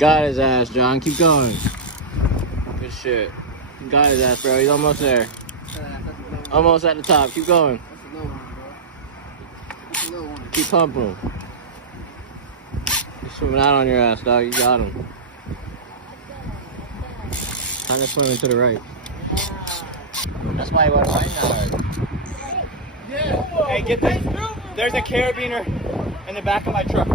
Got his ass, John. Keep going. Good shit. Got his ass, bro. He's almost there. Almost at the top. Keep going. That's a low one, bro. That's a low one. Keep pumping. He's swimming out on your ass, dog. You got him. Kind of swimming to the right. That's why he went right now. Hey, get this. There's a carabiner in the back of my truck.